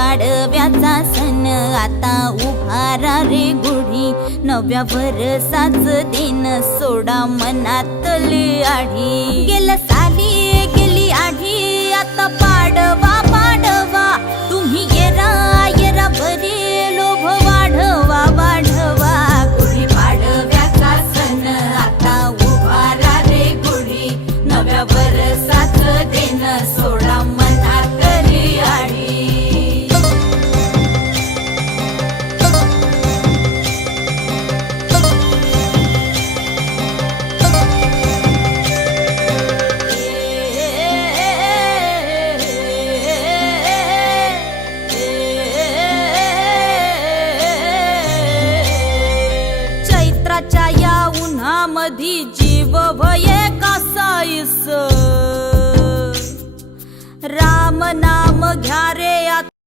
पाडव्याचा सण आता उभारा रे गुढी, नव्या वर्षाच दिन सोडा मनातली आढी। गेल्या साली गेली आढी, आता पाडवा पाडवा, तुम्ही येरा येरा बरी लोभ वाढवा वाढवा। गुढी पाडव्याचा सण आता उभारा रे गुढी, नव्या वर्षाच दिन सोडा मनातली आढी। चैत्राच्या या उन्हामधी जीव भये कासाईस, राम नाम घ्या रे आता